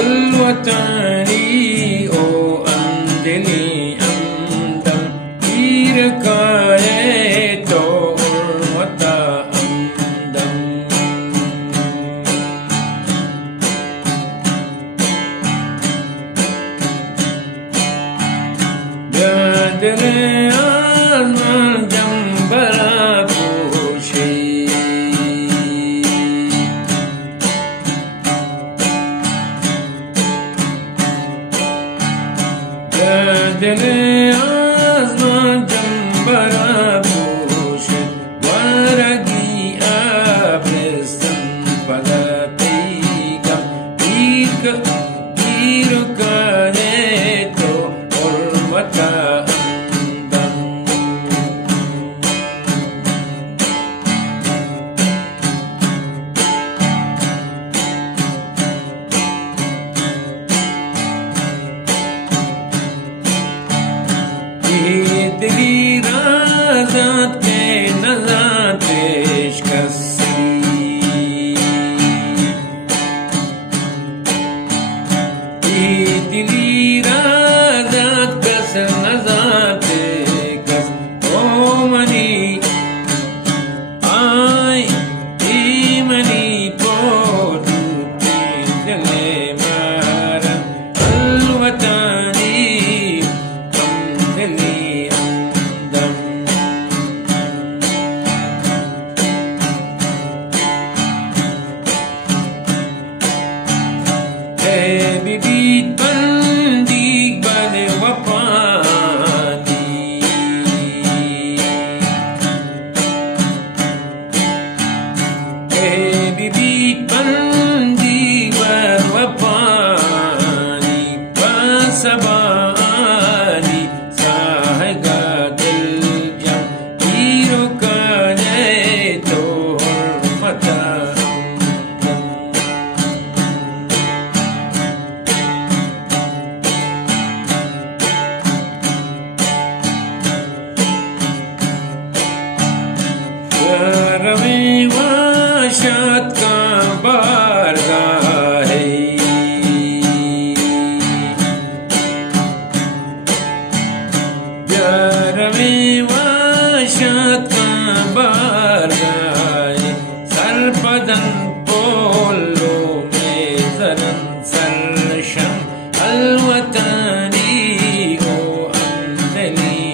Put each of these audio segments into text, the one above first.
الوطني او اندلی امدم پیر کاره تو الوطا امدم دل آزمان جنبرا پوشی دل آزمان جنبرا پوشی ورگی آبستن پدا پیگم پیر کاره تو الوطا دلی رازات کے نظر پیش کسی دلی رازات کس نظر پیش او منی آئی ای منی پوٹو دل مارا الوطنی ببيت بنديك بعد وفاتي ببيت بنديك بعد وفاتي بسباني ساهقا دل جم تيرو كاني تو حرمتا रवि वाशात का बारगाह है रवि वाशात का बारगाह है सरपदन पोलो में जरन सरशम अलवतनी ओ अंदली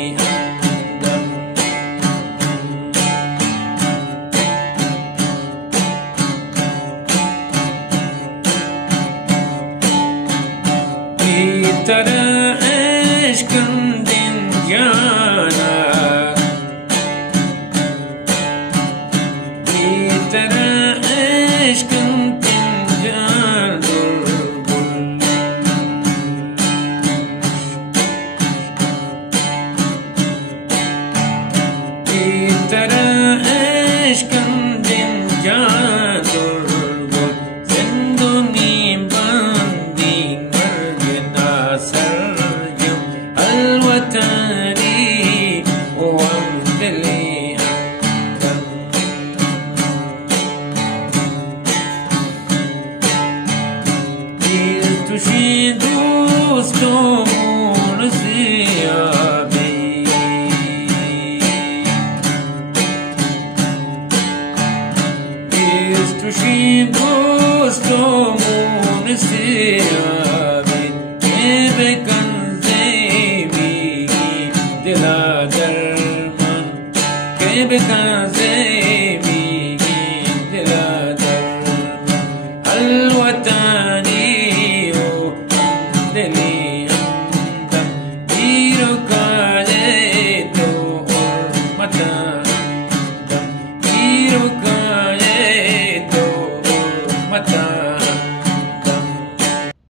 तरह इश्क़ दिन जाना तरह इश्क़ दिन जाना तरह इश्क़ दिन जाना जिंदगी बंदी سرجم الوطني وامدلي أمدم قلت شي دوستمون زيابي قلت شي دوستمون زيابي بکن زیبیگی دلا درمان که بکن زیبیگی دلا درمان الوطن